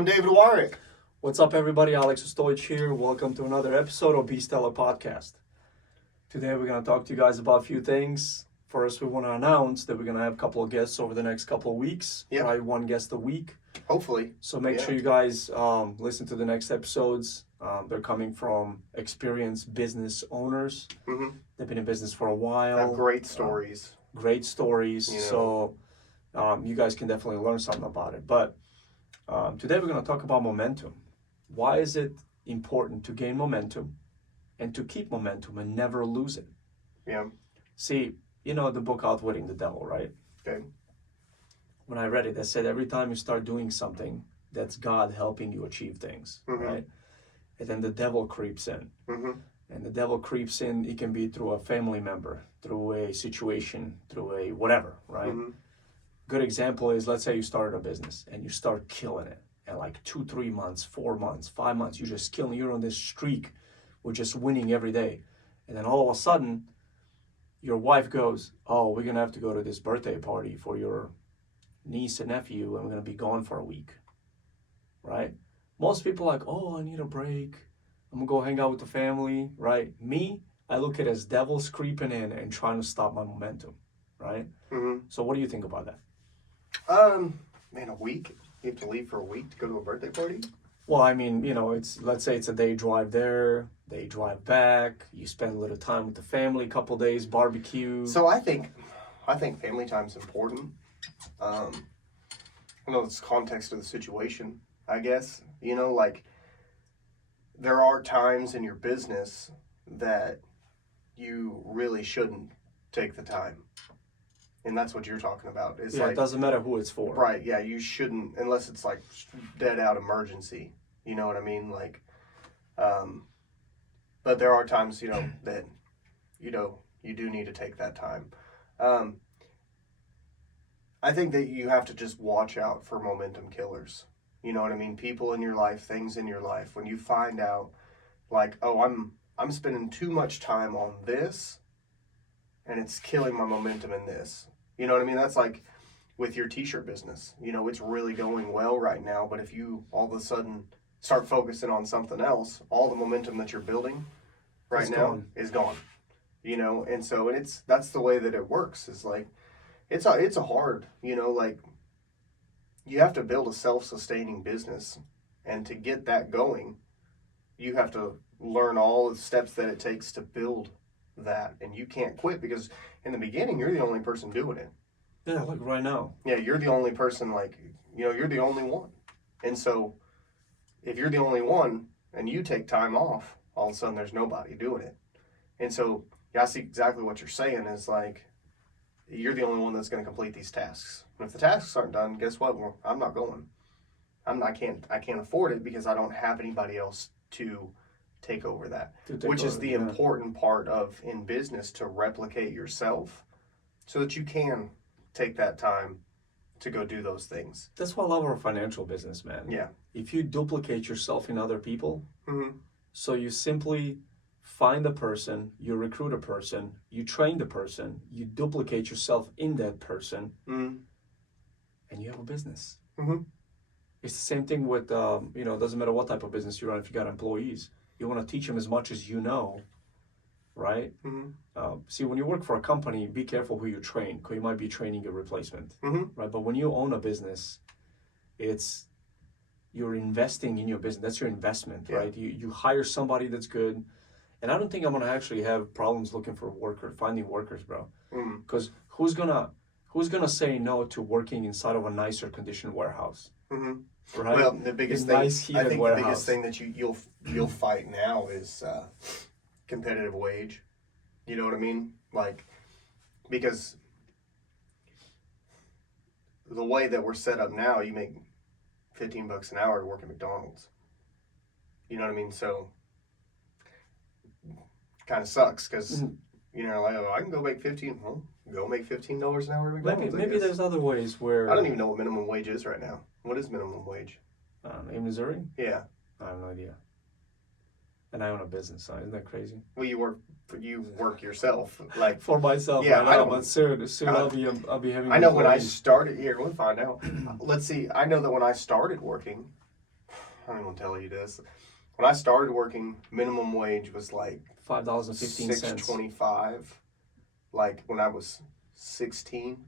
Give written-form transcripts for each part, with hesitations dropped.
I'm David Wyrick. What's up, everybody? Aleksandar Ostojic here. Welcome to another episode of Be Stellar Podcast. Today, we're going to talk to you guys about a few things. First, we want to announce that we're going to have a couple of guests over the next couple of weeks. Yep. Probably one guest a week. Hopefully. So make sure you guys listen to the next episodes. They're coming from experienced business owners. Mm-hmm. They've been in business for a while. Have great stories. Great stories. You know. So you guys can definitely learn something about it. But today we're going to talk about momentum. Why is it important to gain momentum and to keep momentum and never lose it? Yeah. See, you know the book Outwitting the Devil, right? Okay. When I read it, they said every time you start doing something, that's God helping you achieve things, Mm-hmm. right? And then the devil creeps in. Mm-hmm. And the devil creeps in, it can be through a family member, through a situation, through a whatever, right? Mm-hmm. Good example is, let's say you started a business and you start killing it. And like 2, 3 months, 4 months, 5 months, you're just killing, you're on this streak, we're just winning every day. And then all of a sudden, your wife goes, oh, we're going to have to go to this birthday party for your niece and nephew, and we're going to be gone for a week, right? Most people are like, oh, I need a break. I'm going to go hang out with the family, right? Me, I look at it as devils creeping in and trying to stop my momentum, right? Mm-hmm. So what do you think about that? Man, a week? You have to leave for a week to go to a birthday party? Well, I mean, you know, let's say it's a day drive there, day drive back, you spend a little time with the family, couple days, barbecue. So I think family time's important. I know it's context of the situation, I guess. You know, like, there are times in your business that you really shouldn't take the time. And that's what you're talking about. It's yeah, like, it doesn't matter who it's for. right, yeah, you shouldn't, unless it's like dead out emergency. You know what I mean? Like, but there are times, that, you do need to take that time. I think that you have to just watch out for momentum killers. You know what I mean? People in your life, things in your life. When you find out, like, oh, I'm spending too much time on this, and it's killing my momentum in this. You know what I mean? That's like with your t-shirt business. You know, it's really going well right now, but if you all of a sudden start focusing on something else, all the momentum that you're building right now is gone. You know, and so that's the way that it works. Is like it's a hard, like, you have to build a self-sustaining business, and to get that going, you have to learn all the steps that it takes to build that, and you can't quit, because in the beginning you're the only person doing it. Yeah, like right now. Yeah, you're the only person, like, you're the only one. And so if you're the only one and you take time off, all of a sudden there's nobody doing it. And so, yeah, I see exactly what you're saying is, like, you're the only one that's going to complete these tasks. And if the tasks aren't done, guess what? Well, I'm not going. I can't afford it, because I don't have anybody else to take over that, which is the important part of in business, to replicate yourself so that you can take that time to go do those things. That's why I love our financial business, man. Yeah. If you duplicate yourself in other people, Mm-hmm. so you simply find a person, you recruit a person, you train the person, you duplicate yourself in that person, Mm-hmm. and you have a business. Mm-hmm. It's the same thing with, it doesn't matter what type of business you run. If you got employees, you want to teach them as much as you know, right? Mm-hmm. See, when you work for a company, be careful who you train, because you might be training your replacement, Mm-hmm. right? But when you own a business, you're investing in your business. That's your investment, Yeah. right? You hire somebody that's good, and I don't think I'm gonna actually have problems looking for finding workers, bro. Because who's gonna say no to working inside of a nicer conditioned warehouse? Mm-hmm. Right? Well, the biggest thing, nice I think warehouse. the biggest thing that you'll fight now is competitive wage. You know what I mean? Like, because the way that we're set up now, you make $15 an hour to work at McDonald's. You know what I mean? So, kind of sucks, because like, oh, I can go make go make $15 an hour at McDonald's. Maybe there's other ways where I don't even know what minimum wage is right now. What is minimum wage? In Missouri? Yeah. I have no idea. And I own a business, so isn't that crazy? Well, you work yourself, like, for myself. Yeah, I know, but soon I'll be having. I know when I started here. We'll find out. Let's see. I know that when I started working, don't even tell you this. When I started working, minimum wage was like $5.15. $6.25. Like when I was 16,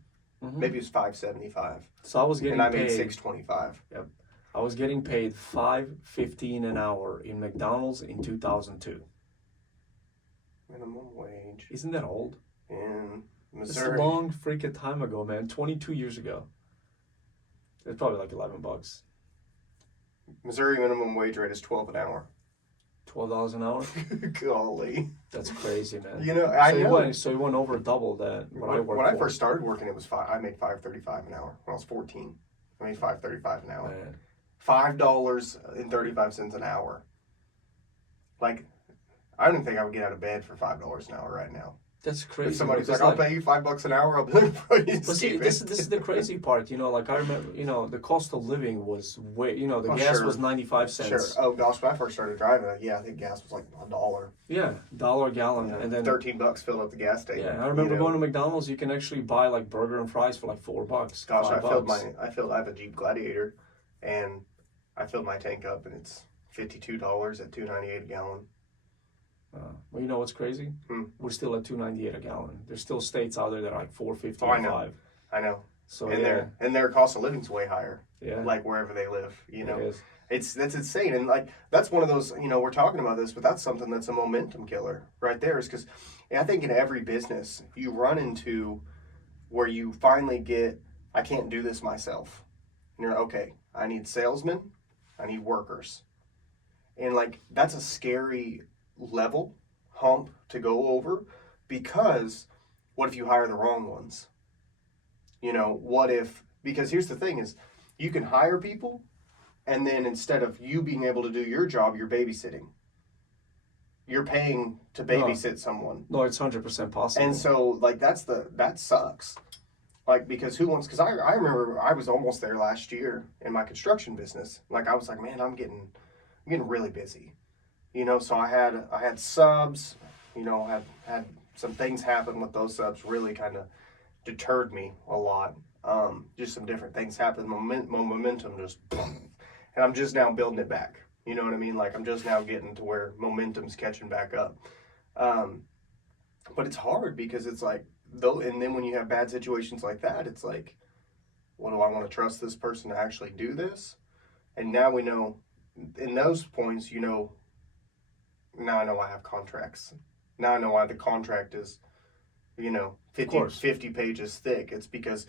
maybe it was $5.75. So I was getting and I paid made $6.25. Yep. I was getting paid $5.15 an hour in McDonald's in 2002. Minimum wage Isn't that old? in It's Missouri. a long freaking time ago, man. 22 years ago. It's probably like $11. Missouri minimum wage rate is 12 an hour. $12 an hour? Golly. That's crazy, man. You know, I know. So you went over double that what I worked When I for. first started working, it was I made $5.35 an hour. When I was 14, I made $5.35 an hour. Man. $5.35 an hour. Like, I don't even think I would get out of bed for $5 an hour right now. That's crazy. If somebody's like, "I'll pay you $5 an hour," I'll be like, But see, this is the crazy part. You know, like I remember, you know, the cost of living was way. You know, the gas was 95 cents. Sure. Oh gosh, when I first started driving, I think gas was like $1. Yeah, $1 a gallon, Yeah, and then $13 filled up the gas tank. Yeah, I remember going to McDonald's. You can actually buy like burger and fries for like $4. Gosh, I have a Jeep Gladiator, and I filled my tank up, and it's $52 at $2.98 a gallon. Well, you know what's crazy? We're still at $2.98 a gallon. There's still states out there that are like $4.50 Oh, and $5. I know. So and their cost of living's way higher. Yeah. Like wherever they live, you know. It is. That's insane, and like that's one of those. You know, we're talking about this, but that's something that's a momentum killer right there. Is because I think in every business you run into where you finally get, I can't do this myself. And you're like, okay, I need salesmen, I need workers, and like that's a scary hump to go over, because what if you hire the wrong ones? You know, because here's the thing is, you can hire people, and then instead of you being able to do your job, you're babysitting. You're paying to babysit someone. No, it's 100% possible. And so, like, that sucks. Like, because because I remember I was almost there last year in my construction business. Like, I was like, man, I'm getting really busy. You know, so I had subs, you know, had some things happen with those subs, really kind of deterred me a lot. Just some different things happened, momentum just, and I'm just now building it back. You know what I mean? Like I'm just now getting to where momentum's catching back up. But it's hard because it's like, and then when you have bad situations like that, it's like, well, do I want to trust this person to actually do this? And now we know, in those points, you know, now I know I have contracts. Now I know why the contract is, you know, 50 pages thick. It's because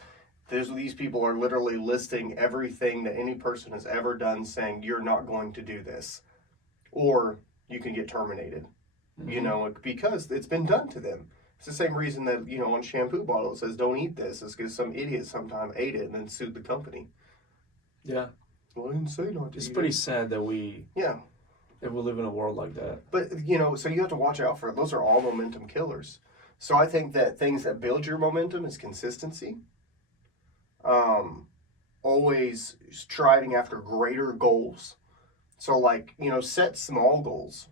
these people are literally listing everything that any person has ever done, saying you're not going to do this, or you can get terminated. You know, because it's been done to them. It's the same reason that, you know, on shampoo bottle it says don't eat this. It's because some idiot sometime ate it and then sued the company. Yeah. Well, I didn't say not to. It's pretty sad that we live in a world like that. But, you know, so you have to watch out for it. Those are all momentum killers. So I think that things that build your momentum is consistency. Always striving after greater goals. So, like, you know, set small goals.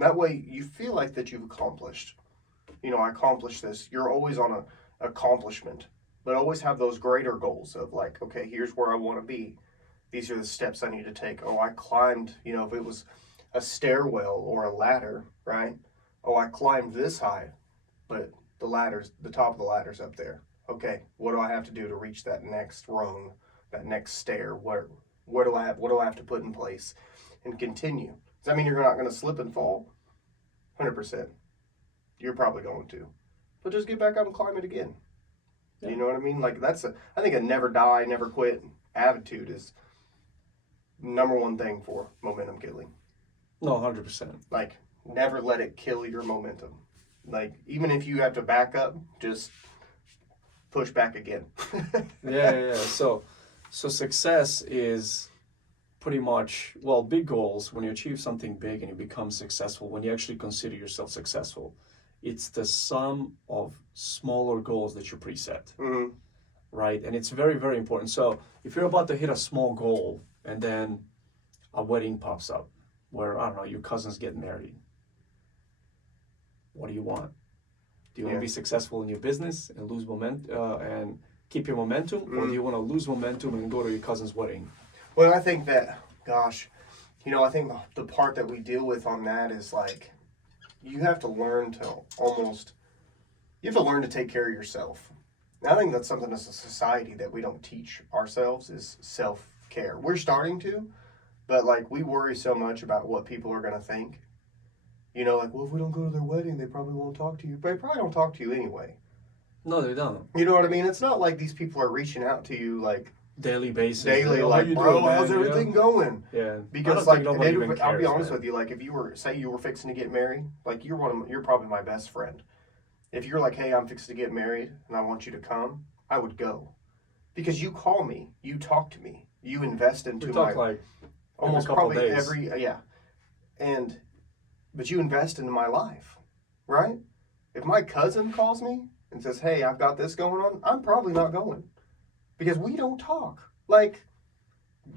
That way you feel like that you've accomplished. You know, I accomplished this. You're always on a accomplishment. But always have those greater goals of like, okay, here's where I want to be. These are the steps I need to take. Oh, I climbed, you know, if it was a stairwell or a ladder, right? Oh, I climbed this high, but the top of the ladder's up there. Okay, what do I have to do to reach that next rung, that next stair? What do I have to put in place? And continue. Does that mean you're not going to slip and fall? 100%. You're probably going to. But just get back up and climb it again. Yeah. You know what I mean? Like I think a never die, never quit attitude is number one thing for momentum killing. No, 100%. Like, never let it kill your momentum. Like, even if you have to back up, just push back again. Yeah. So success is pretty much, well, big goals. When you achieve something big and you become successful, when you actually consider yourself successful, it's the sum of smaller goals that you preset. Mm-hmm. Right? And it's very, very important. So if you're about to hit a small goal and then a wedding pops up where, I don't know, your cousins get married, what do you want? Do you want to be successful in your business and lose and keep your momentum, or do you want to lose momentum and go to your cousin's wedding? Well, I think that, gosh, I think the part that we deal with on that is like, you have to learn to take care of yourself. And I think that's something as a society that we don't teach ourselves is self-care. We're starting to, but like we worry so much about what people are going to think. Like, well, if we don't go to their wedding, they probably won't talk to you. But they probably don't talk to you anyway. No, they don't. You know what I mean? It's not like these people are reaching out to you like Daily basis. like, bro, how's everything going? Yeah. Because like, I'll be honest with you, like if you were fixing to get married, like you're probably my best friend. If you're like, hey, I'm fixing to get married and I want you to come, I would go. Because you call me, you talk to me, you invest into we talk like almost couple probably days. But you invest into my life, right? If my cousin calls me and says, hey, I've got this going on, I'm probably not going. Because we don't talk. Like,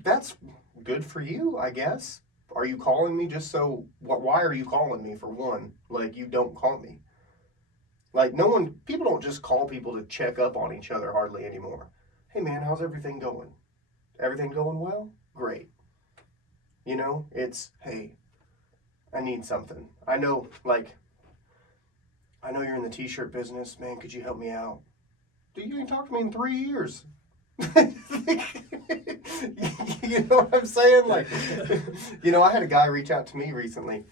that's good for you, I guess. Are you calling me just so, why are you calling me for one? Like, you don't call me. Like, people don't just call people to check up on each other hardly anymore. Hey man, how's everything going? Everything going well? Great. It's, hey, I need something. I know you're in the t-shirt business, man, could you help me out? Dude, you ain't talked to me in 3 years. You know what I'm saying? Like, I had a guy reach out to me recently.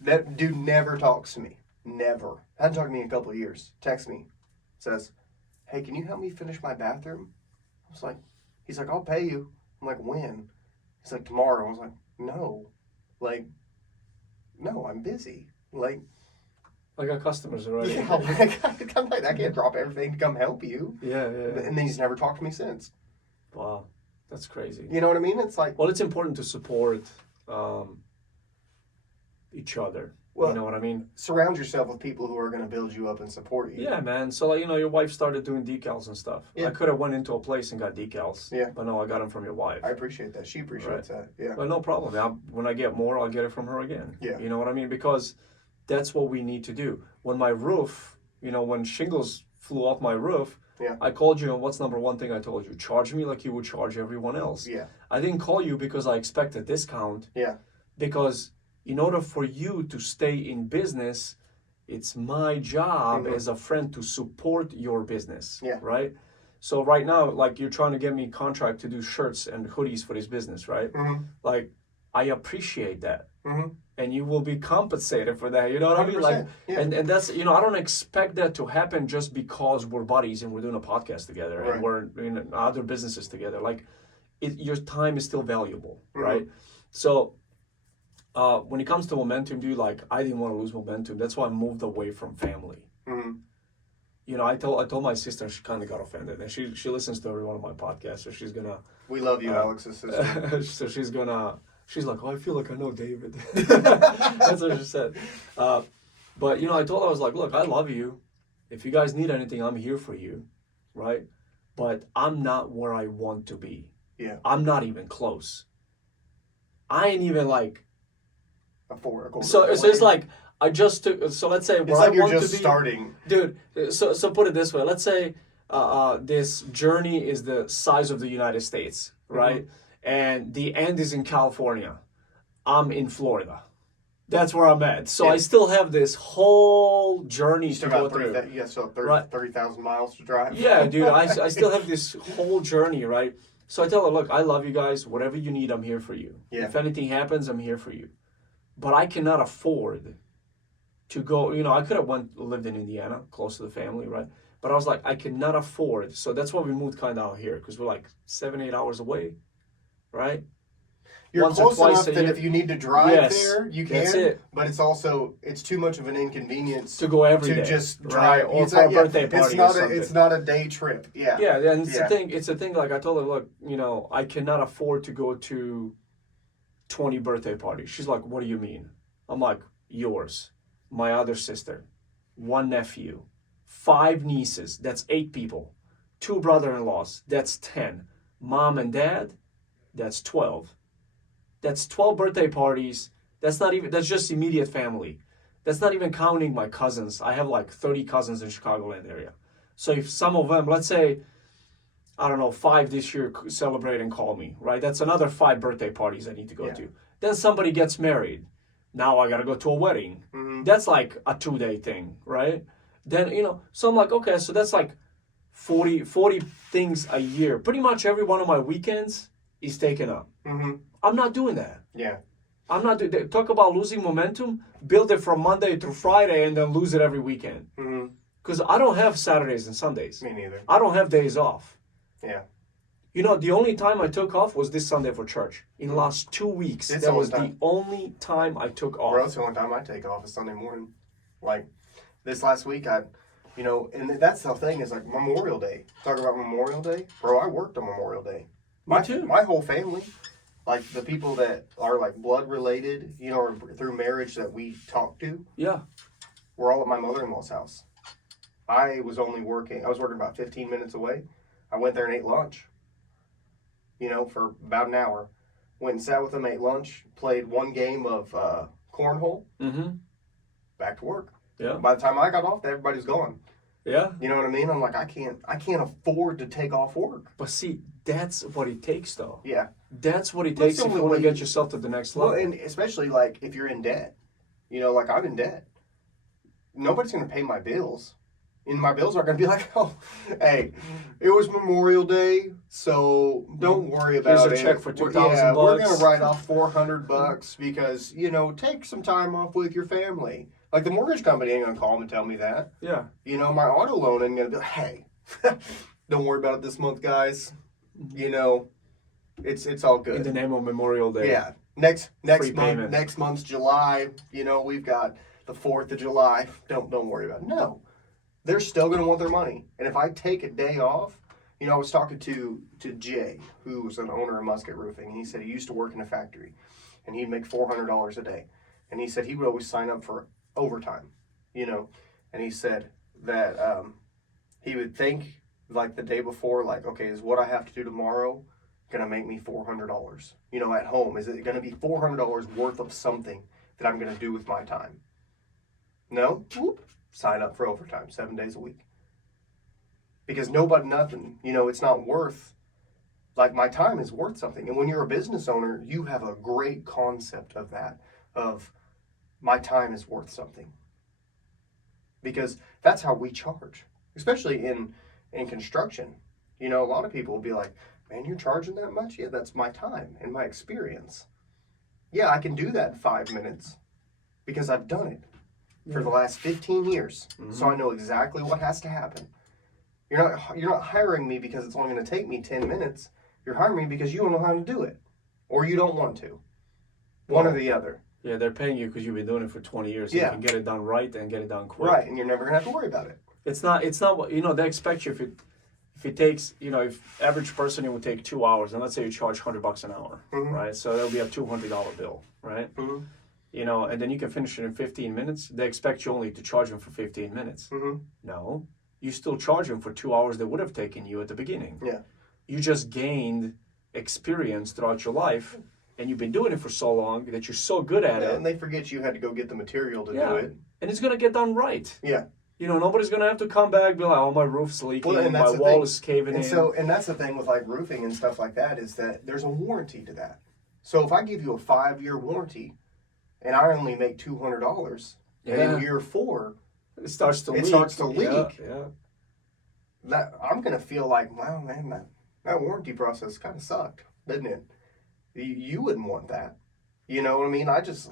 That dude never talks to me. Never. Hadn't talked to me in a couple of years. Texts me. Says, hey, can you help me finish my bathroom? I was like, he's like, I'll pay you. I'm like, when? He's like, tomorrow. I was like, no. Like, no, I'm busy. Like, I got customers already. Yeah, I can't drop everything to come help you. Yeah. And then he's never talked to me since. Wow, that's crazy. You know what I mean? It's like... Well, it's important to support each other. Well, you know what I mean? Surround yourself with people who are going to build you up and support you. Yeah, man. So, like, your wife started doing decals and stuff. Yeah. I could have went into a place and got decals. Yeah. But no, I got them from your wife. I appreciate that. She appreciates that. Yeah. But no problem. When I get more, I'll get it from her again. Yeah. You know what I mean? Because that's what we need to do. When my roof, when shingles flew off my roof, yeah. I called you, and what's number one thing I told you? Charge me like you would charge everyone else. Yeah. I didn't call you because I expect a discount. Yeah. Because in order for you to stay in business, it's my job as a friend to support your business. Yeah. Right? So right now, like, you're trying to get me contract to do shirts and hoodies for this business, right? Mm-hmm. Like, I appreciate that. Mm-hmm. And you will be compensated for that. You know what I mean? Like, yeah. and that's, I don't expect that to happen just because we're buddies and we're doing a podcast together and we're in other businesses together. Like, your time is still valuable, right? So, when it comes to momentum, dude, like, I didn't want to lose momentum. That's why I moved away from family. Mm-hmm. I told my sister, she kind of got offended, and she listens to every one of my podcasts, so she's gonna. We love you, Alex's sister. So she's like, oh, I feel like I know David. That's what she said. But I told her, I was like, look, I love you. If you guys need anything, I'm here for you, right? But I'm not where I want to be. Yeah. I'm not even close. I ain't even like. So it's like I just took. So let's say where it's like I you're want just to be, starting, dude. So put it this way. Let's say this journey is the size of the United States, right? Mm-hmm. And the end is in California. I'm in Florida. That's where I'm at. So I still have this whole journey to go through. 30,000 miles to drive. Yeah, dude. I still have this whole journey, right? So I tell her, look, I love you guys. Whatever you need, I'm here for you. Yeah. If anything happens, I'm here for you. But I cannot afford to go. I could have lived in Indiana, close to the family, right? But I was like, I cannot afford. So that's why we moved kind of out here, because we're like 7-8 hours away, right? You're close enough that if you need to drive there, you can. That's it. But it's too much of an inconvenience to go every day. To just drive. Or for a birthday party or something. It's not a day trip. Yeah. Yeah, and it's a thing. Like I told her, look, I cannot afford to go to 20 birthday parties. She's like, what do you mean? I'm like, yours, my other sister, 1 nephew, 5 nieces. That's 8 people. 2 brother-in-laws. That's 10. Mom and dad. That's 12. That's 12 birthday parties. That's just immediate family. That's not even counting my cousins. I have like 30 cousins in Chicagoland area. So if some of them, let's say, I don't know, 5 this year celebrate and call me, right? That's another 5 birthday parties I need to go to. Then somebody gets married. Now I gotta go to a wedding. Mm-hmm. That's like a 2-day thing, right? Then, so I'm like, okay, so that's like 40 things a year. Pretty much every one of my weekends is taken up. Mm-hmm. I'm not doing that. Yeah. I'm not doing. Talk about losing momentum. Build it from Monday through Friday and then lose it every weekend. Mm-hmm. Because I don't have Saturdays and Sundays. Me neither. I don't have days off. Yeah. The only time I took off was this Sunday for church. In the last 2 weeks, It's that was the the only time I took off. Bro, it's the only time I take off is Sunday morning. Like, this last week, and that's the thing is like Memorial Day. Talk about Memorial Day. Bro, I worked on Memorial Day. Me too. My whole family, like the people that are like blood related, or through marriage that we talk to, Yeah. we're all at my mother-in-law's house. I was working about 15 minutes away. I went there and ate lunch, for about an hour. Went and sat with them, ate lunch, played one game of cornhole, Mm-hmm. back to work. Yeah. By the time I got off, everybody's gone. Yeah. You know what I mean? I'm like, I can't afford to take off work. But see, that's what it takes, though. Yeah. That's what it Well, takes it's if the you only want to way get yourself to the next level. Well, and especially like if you're in debt. Like I'm in debt. Nobody's going to pay my bills. And my bills aren't going to be like, oh, hey, it was Memorial Day, so don't worry about it. Here's a check for $2,000. Yeah, we're going to write off $400 because, take some time off with your family. Like the mortgage company ain't going to call me and tell me that. Yeah. My auto loan ain't going to be like, hey, don't worry about it this month, guys. It's all good. In the name of Memorial Day. Yeah. Next Free month, payment. next month's July, we've got the 4th of July. Don't worry about it. No. They're still going to want their money. And if I take a day off, I was talking to Jay, who was an owner of Musket Roofing, and he said he used to work in a factory, and he'd make $400 a day. And he said he would always sign up for overtime, and he said that he would think like the day before, like, okay, is what I have to do tomorrow going to make me $400? At home, is it going to be $400 worth of something that I'm going to do with my time? No? Whoop. Sign up for overtime 7 days a week. Because nothing, it's not worth, like my time is worth something. And when you're a business owner, you have a great concept of that, of my time is worth something. Because that's how we charge, especially in construction. A lot of people will be like, man, you're charging that much? Yeah, that's my time and my experience. Yeah, I can do that in 5 minutes because I've done it for the last 15 years. Mm-hmm. So I know exactly what has to happen. You're not hiring me because it's only going to take me 10 minutes. You're hiring me because you don't know how to do it. Or you don't want to. One or the other. Yeah, they're paying you because you've been doing it for 20 years. So you can get it done right and get it done quick. Right, and you're never going to have to worry about it. It's not what, they expect you if it takes, if average person, it would take 2 hours, and let's say you charge $100 an hour, mm-hmm. right? So that'll be a $200 bill, right? Mm-hmm. And then you can finish it in 15 minutes. They expect you only to charge them for 15 minutes. Mm-hmm. No, you still charge them for 2 hours that would have taken you at the beginning. Yeah. You just gained experience throughout your life, and you've been doing it for so long that you're so good at it. And they forget you had to go get the material to do it. And it's going to get done right. Yeah. Nobody's going to have to come back and be like, oh, my roof's leaking, my wall is caving in. And that's the thing with like roofing and stuff like that is that there's a warranty to that. So if I give you a 5-year warranty and I only make $200, and in year 4, it starts to leak. Yeah. That I'm going to feel like, wow, man, that warranty process kind of sucked, didn't it? You wouldn't want that. You know what I mean? I just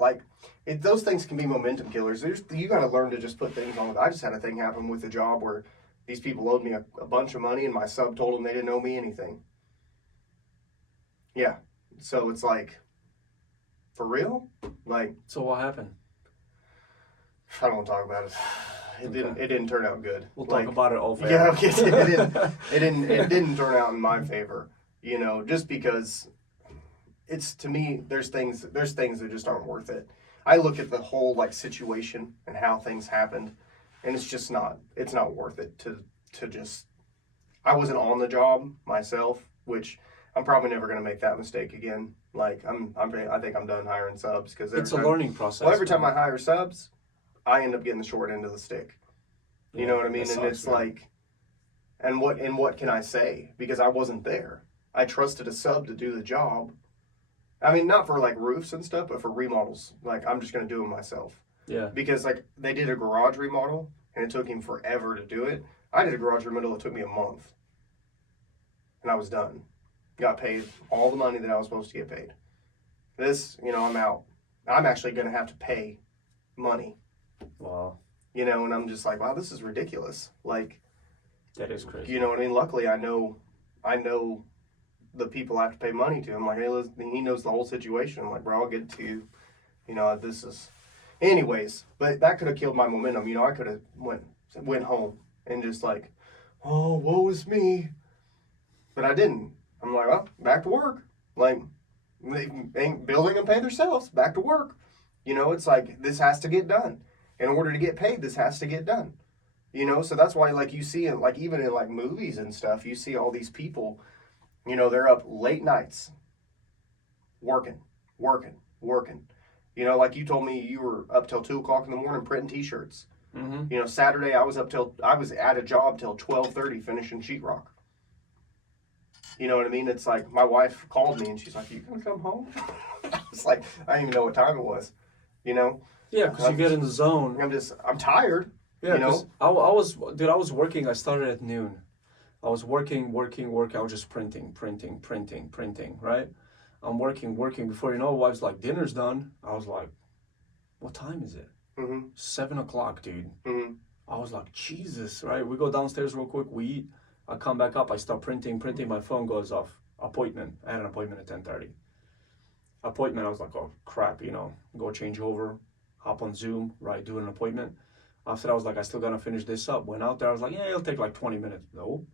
those things can be momentum killers. You got to learn to just put things on. I just had a thing happen with a job where these people owed me a bunch of money and my sub told them they didn't owe me anything. Yeah. So it's like, for real? So what happened? I don't want to talk about it. It didn't turn out good. We'll talk about it all fair. Yeah, it didn't turn out in my favor. Just because it's, to me, there's things that just aren't worth it. I look at the whole situation and how things happened, and it's not worth it to just. I wasn't on the job myself, which I'm probably never going to make that mistake again. I think I'm done hiring subs because it's a learning process. Well, every time I hire subs, I end up getting the short end of the stick. You know what I mean? And it's and what can I say? Because I wasn't there. I trusted a sub to do the job, I mean, not for like roofs and stuff, but for remodels. Like, I'm just going to do them myself. Yeah. Because like they did a garage remodel and it took him forever to do it. I did a garage remodel, it took me a month. And I was done. Got paid all the money that I was supposed to get paid. This, I'm out. I'm actually going to have to pay money. Wow. And I'm just like, wow, this is ridiculous. Like, that is crazy. You know what I mean? Luckily, I know the people I have to pay money to. I'm like, hey, he knows the whole situation. I'm like, bro, I'll get it to you. This is... Anyways, but that could have killed my momentum. I could have went home and just like, oh, woe is me. But I didn't. I'm like, well, back to work. Like, they ain't building and pay themselves. Back to work. It's like, this has to get done. In order to get paid, this has to get done. So that's why, like, you see it, like, even in, like, movies and stuff, you see all these people, they're up late nights working. Like you told me you were up till 2 o'clock in the morning printing T-shirts. Mm-hmm. Saturday I was at a job till 12:30 finishing sheetrock. You know what I mean? It's like, my wife called me and she's like, are you going to come home? I was like, I didn't even know what time it was, Yeah, because you get in the zone. I'm tired. Yeah, because I was working. I started at noon. I was working. I was just printing, right? I'm working. Before you know, wife's like, dinner's done. I was like, what time is it? 7 o'clock, dude. I was like, Jesus, right? We go downstairs real quick. We eat. I come back up. I start printing. My phone goes off. Appointment. I had an appointment at 10:30. Appointment. I was like, oh crap, go change over, hop on Zoom, right? Do an appointment. After I was like, I still gotta finish this up. Went out there. I was like, yeah, it'll take like 20 minutes. No,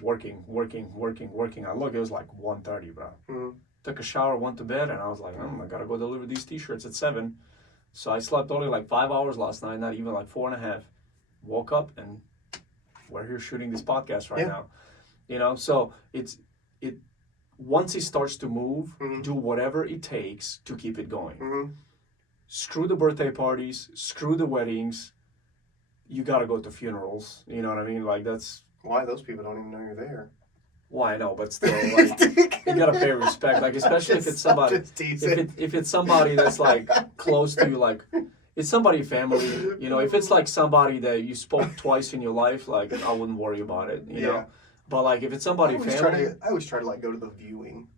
working. I look, it was like 1:30, bro. Took a shower, went to bed, and I was like, I gotta go deliver these T-shirts at 7. So I slept only like 5 hours last night, not even like 4.5. Woke up and we're here shooting this podcast right now. So it once it starts to move, do whatever it takes to keep it going. Screw the birthday parties, screw the weddings. You gotta go to funerals. You know what I mean? Like, that's why those people don't even know you're there. Well, I know, but still, like, you gotta pay respect. Like, especially if it's somebody, if it's somebody that's like close to you, like it's somebody family. If it's like somebody that you spoke twice in your life, like I wouldn't worry about it. You know. But like if it's somebody family, I always try to like go to the viewing.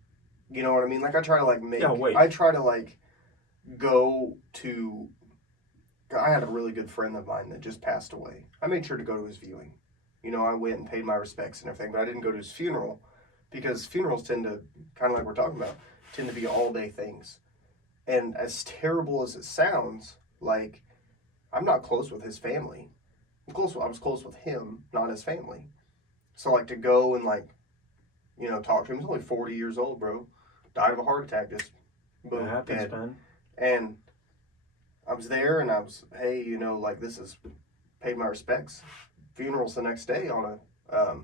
You know what I mean? Like I try to like make. Yeah, wait. I try to like go to. I had a really good friend of mine that just passed away. I made sure to go to his viewing. I went and paid my respects and everything, but I didn't go to his funeral because funerals tend to, kind of like we're talking about, tend to be all-day things. And as terrible as it sounds, like, I'm not close with his family. I was close with him, not his family. So, like, to go and, like, talk to him. He's only 40 years old, bro. Died of a heart attack, just boom, dead. Man. And I was there, and I was, hey, like, this is, paid my respects. Funerals the next day on I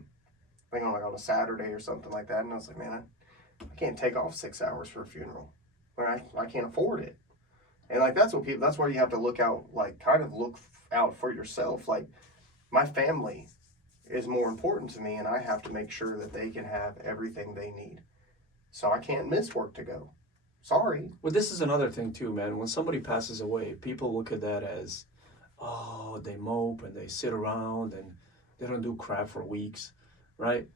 think on a Saturday or something like that, and I was like, man, I can't take off 6 hours for a funeral. I can't afford it. And like that's why you have to look out, like kind of look out for yourself. Like my family is more important to me, and I have to make sure that they can have everything they need. So I can't miss work to go. Sorry. Well, this is another thing too, man. When somebody passes away, people look at that as, oh, they mope and they sit around and they don't do crap for weeks, right?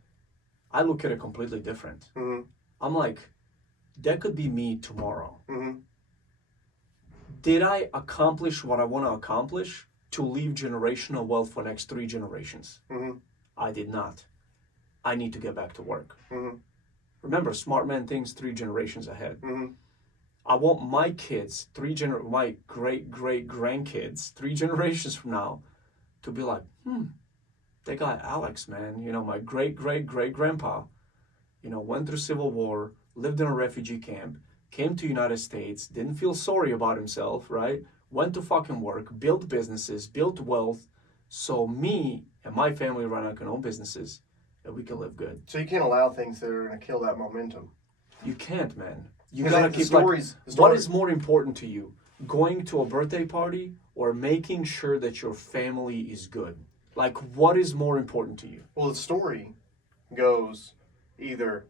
I look at it completely different. I'm like, that could be me tomorrow. Did I accomplish what I want to accomplish to leave generational wealth for next 3 generations? I did not. I need to get back to work. Remember, smart man thinks 3 generations ahead. I want my kids, my great-great-grandkids, 3 generations from now, to be like, that guy Alex, man, my great-great-great-grandpa, went through Civil War, lived in a refugee camp, came to United States, didn't feel sorry about himself, right? Went to fucking work, built businesses, built wealth, so me and my family right now can own businesses, and we can live good. So you can't allow things that are going to kill that momentum. You can't, man. You gotta keep stories. What is more important to you, going to a birthday party or making sure that your family is good? Like, what is more important to you? Well, the story goes either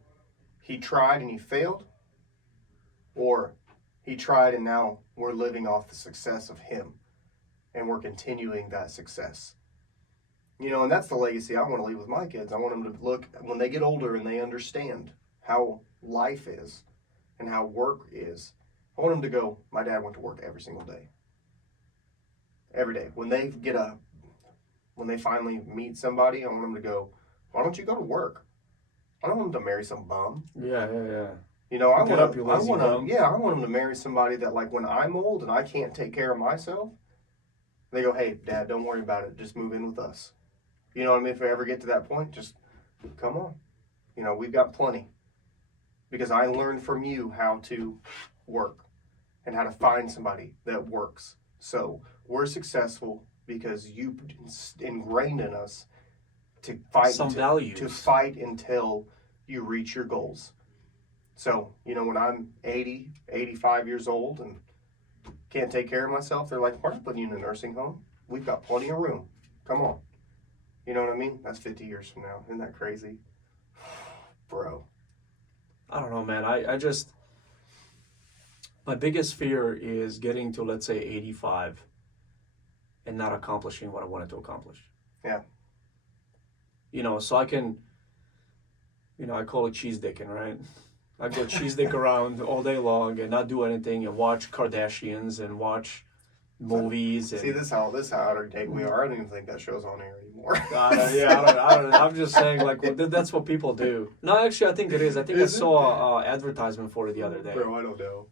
he tried and he failed, or he tried and now we're living off the success of him and we're continuing that success. And that's the legacy I want to leave with my kids. I want them to look, when they get older and they understand how life is and how work is, I want them to go, my dad went to work every single day. Every day. When they finally meet somebody, I want them to go, why don't you go to work? I don't want them to marry some bum. Yeah. I Get up, you lazy bum. I want them to marry somebody that, like, when I'm old and I can't take care of myself, they go, hey, Dad, don't worry about it. Just move in with us. You know what I mean? If we ever get to that point, just come on. We've got plenty. Because I learned from you how to work and how to find somebody that works. So we're successful because you ingrained in us to fight. Values. To fight until you reach your goals. So, when I'm 80, 85 years old and can't take care of myself, they're like, we're not putting you in a nursing home. We've got plenty of room. Come on. You know what I mean? That's 50 years from now. Isn't that crazy? Bro. I don't know, man. I just, my biggest fear is getting to, let's say, 85 and not accomplishing what I wanted to accomplish. Yeah. So I can, I call it cheese dicking, right? I go cheese dick around all day long and not do anything and watch Kardashians and watch movies. And, see, this how out of date we are. I don't even think that show's on air anymore. I don't know. I'm just saying, like, that's what people do. No, actually, I think it is. I think I saw an advertisement for it the other day. Bro, I don't know.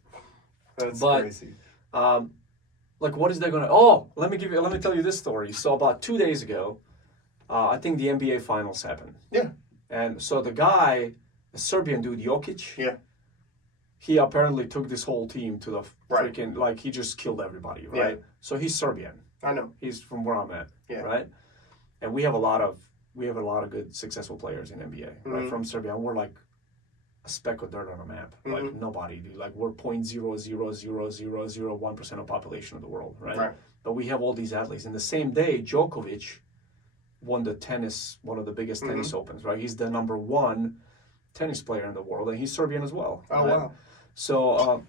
That's crazy. Like, what is that going to... Oh, let me tell you this story. So about 2 days ago, I think the NBA Finals happened. Yeah. And so the guy, the Serbian dude, Jokic, yeah, he apparently took this whole team to the right. freaking... Like, he just killed everybody, right? Yeah. So he's Serbian. I know. He's from where I'm at, yeah. right? And we have a lot of good, successful players in NBA, right? From Serbia. And we're like a speck of dirt on a map. Like, nobody, dude. Like, we're 0.0000001% of population of the world, right? But we have all these athletes. And the same day, Djokovic won one of the biggest tennis opens, right? He's the number one tennis player in the world, and he's Serbian as well. Oh, right? wow. So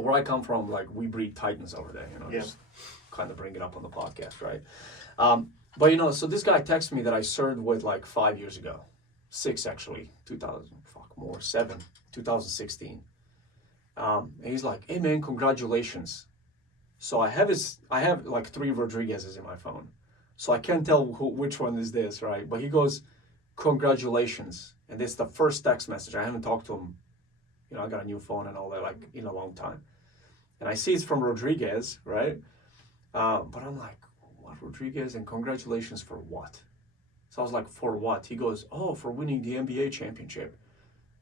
where I come from, like, we breed titans over there, just kind of bring it up on the podcast, right? But, so this guy texted me that I served with, like, 5 years ago. 6, actually. 2016. And he's like, hey, man, congratulations. So I have like 3 Rodriguez's in my phone. So I can't tell which one is this, right? But he goes, congratulations. And it's the first text message. I haven't talked to him. I got a new phone and all that, like, in a long time. And I see it's from Rodriguez, right? But I'm like, what, Rodriguez? And congratulations for what? So I was like, for what? He goes, oh, for winning the NBA championship.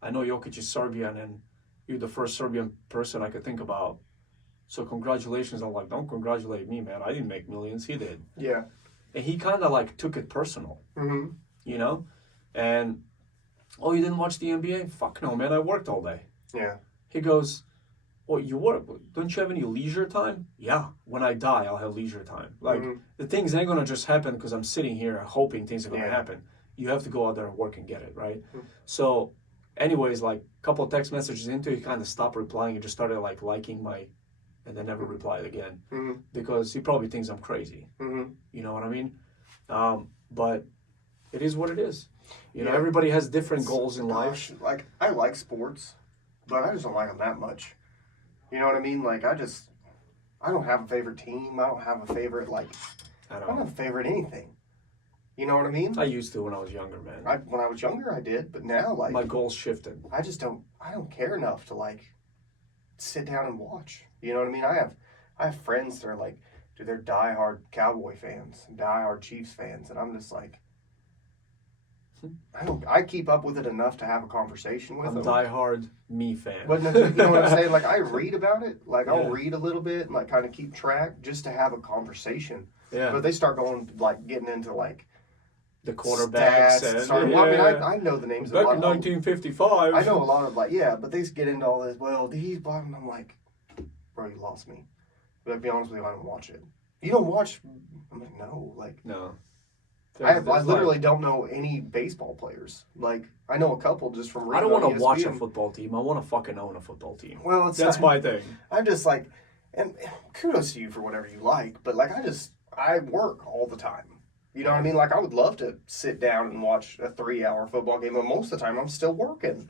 I know Jokic is Serbian, and you're the first Serbian person I could think about. So congratulations. I'm like, don't congratulate me, man. I didn't make millions. He did. Yeah. And he kind of, like, took it personal, And, oh, you didn't watch the NBA? Fuck no, man. I worked all day. yeah. He goes, well, you work. Don't you have any leisure time? Yeah. When I die, I'll have leisure time. Like, the things ain't going to just happen because I'm sitting here hoping things are going to happen. You have to go out there and work and get it, right? So, anyways, like, a couple of text messages into it, he kind of stopped replying and just started, like, liking my... And then never replied again. Because he probably thinks I'm crazy. You know what I mean? But it is what it is. Everybody has different goals in life. Like, I like sports, but I just don't like them that much. You know what I mean? Like, I don't have a favorite team. I don't have a favorite, like, I don't have a favorite anything. You know what I mean? I used to when I was younger, man. When I was younger, I did, but now, like... My goals shifted. I don't care enough to, like, sit down and watch. You know what I mean? I have friends that are like, dude, they're diehard Cowboy fans, diehard Chiefs fans, and I'm just like, I keep up with it enough to have a conversation with them. Diehard me fan. But you know what I'm saying? Like, I read about it. Like, I'll read a little bit and, like, kind of keep track just to have a conversation. Yeah. But they start getting into, like, the quarterbacks. I know the names of a lot. Back in 1955. I know a lot of, like, but they just get into all this, well, these, blah, and I'm like, bro, you lost me. But to be honest with you, I don't watch it. You don't watch? I'm like, no. Like, no. I literally don't know any baseball players. Like, I know a couple just from reading I don't want on to watch a ESPN. football team. I want to fucking own a football team. Well, That's my thing. I'm just like, and kudos to you for whatever you like, but like, I work all the time. You know what I mean? Like, I would love to sit down and watch a 3-hour football game, but most of the time I'm still working.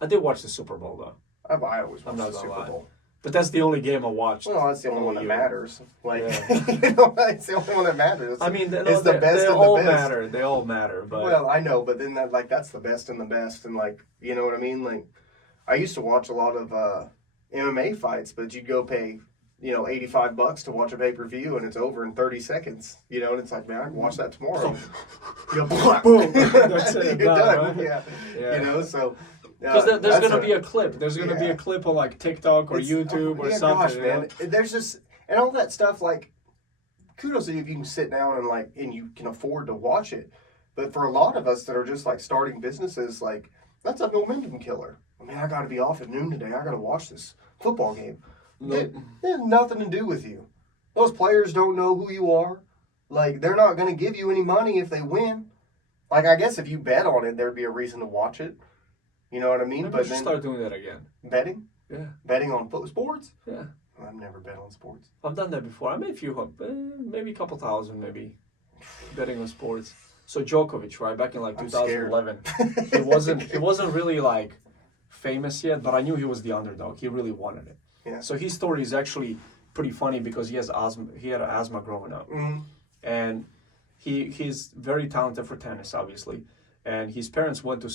I did watch the Super Bowl, though. I always watch the Super Bowl. But that's the only game I watched. Well, that's the only one that matters. Like, Yeah. you know, it's the only one that matters. I mean, it's the best they and all the best. matter. They all matter. But well, I know, but then that's the best and the best, and like, you know what I mean? Like, I used to watch a lot of MMA fights, but you'd go pay, $85 to watch a pay-per-view, and it's over in 30 seconds. You know, and it's like, man, I can watch that tomorrow. boom, that's it. You're done. Right? Yeah. You know, so. Because there's going to be a clip. There's going to be a clip on like TikTok or YouTube or something. Gosh, man. There's just, and all that stuff, like, kudos to you if you can sit down and you can afford to watch it. But for a lot of us that are just like starting businesses, like, that's a momentum killer. I mean, I got to be off at noon today. I got to watch this football game. It has nothing to do with you. Those players don't know who you are. Like, they're not going to give you any money if they win. Like, I guess if you bet on it, there'd be a reason to watch it. You know what I mean? Maybe But we should then start doing that again. betting? Yeah. Betting on sports? Yeah. I've never bet on sports. I've done that before. I made a few, maybe a couple thousand, maybe, betting on sports. So Djokovic, right, back in like 2011, he wasn't really like famous yet, but I knew he was the underdog. He really wanted it. Yeah. So his story is actually pretty funny because he has asthma. He had asthma growing up, and he's very talented for tennis, obviously. And his parents went to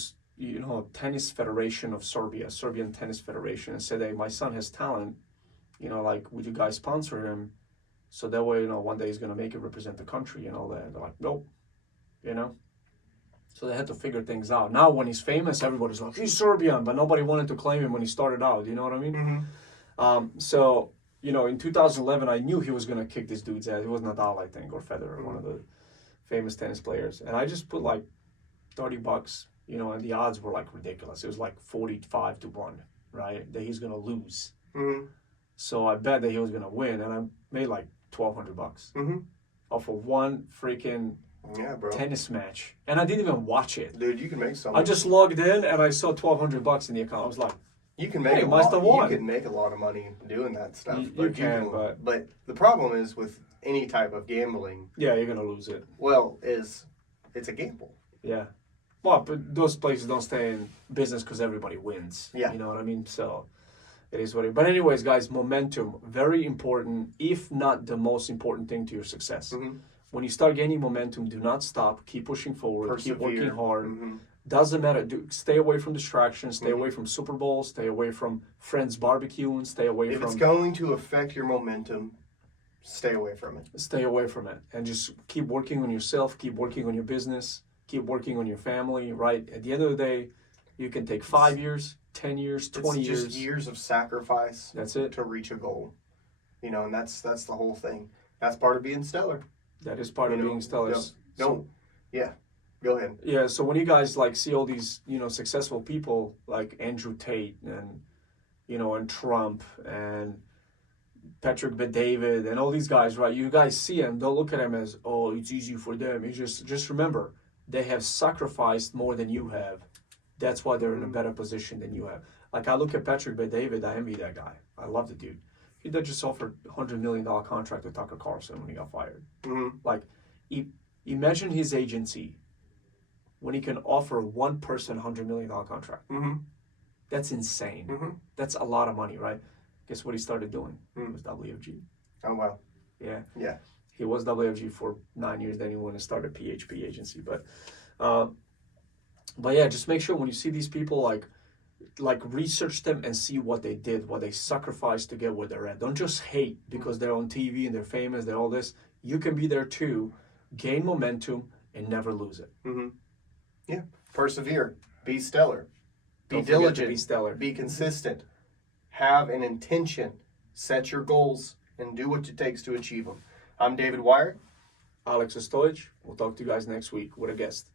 Tennis Federation of Serbia, Serbian Tennis Federation, and said, "Hey, my son has talent. Like, would you guys sponsor him? So that way, one day he's gonna make it represent the country and all that." And they're like, "Nope." So they had to figure things out. Now, when he's famous, everybody's like, "He's Serbian," but nobody wanted to claim him when he started out. You know what I mean? So, in 2011, I knew he was going to kick this dude's ass. It was Nadal, I think, or Federer, one of the famous tennis players. And I just put like $30, and the odds were like ridiculous. It was like 45-1, right? That he's going to lose. So I bet that he was going to win, and I made like $1,200 off of one freaking tennis match. And I didn't even watch it. Dude, you can make some. I just logged in, and I saw $1,200 in the account. I was like, you can make you can make a lot of money doing that stuff. But the problem is with any type of gambling. Yeah, you're gonna lose it. Well, it's a gamble. Yeah. Well, but those places don't stay in business because everybody wins. Yeah. You know what I mean? So it is what it is. But anyways, guys, momentum, very important, if not the most important thing to your success. When you start gaining momentum, do not stop. Keep pushing forward. Persevere. Keep working hard. Doesn't matter. Stay away from distractions. Stay away from Super Bowl. Stay away from friends barbecuing. Stay away from... If it's going to affect your momentum, stay away from it. Stay away from it. And just keep working on yourself. Keep working on your business. Keep working on your family, right? At the end of the day, you can take 5 years, 10 years, 20 years. It's just years of sacrifice. That's it. To reach a goal. And that's the whole thing. That's part of being stellar. That is part of being stellar. Yeah. Go ahead. Yeah, so when you guys see all these, successful people like Andrew Tate and, and Trump and Patrick Bet-David and all these guys, right? You guys see them, don't look at them as, oh, it's easy for them. It's just remember, they have sacrificed more than you have. That's why they're in a better position than you have. Like, I look at Patrick Bet-David, I envy that guy. I love the dude. He just offered a $100 million contract to Tucker Carlson when he got fired. Like, imagine his agency when he can offer one person $100 million contract. That's insane. That's a lot of money, right? Guess what he started doing? It was WFG. Oh, wow. Yeah. He was WFG for 9 years. Then he went and started PHP agency. But yeah, just make sure when you see these people, like research them and see what they did, what they sacrificed to get where they're at. Don't just hate because they're on TV and they're famous, they're all this. You can be there too, gain momentum, and never lose it. Yeah. Persevere. Be stellar. Be diligent. Be stellar. Be consistent. Have an intention. Set your goals and do what it takes to achieve them. I'm David Wyrick. Aleksandar Ostojic. We'll talk to you guys next week with a guest.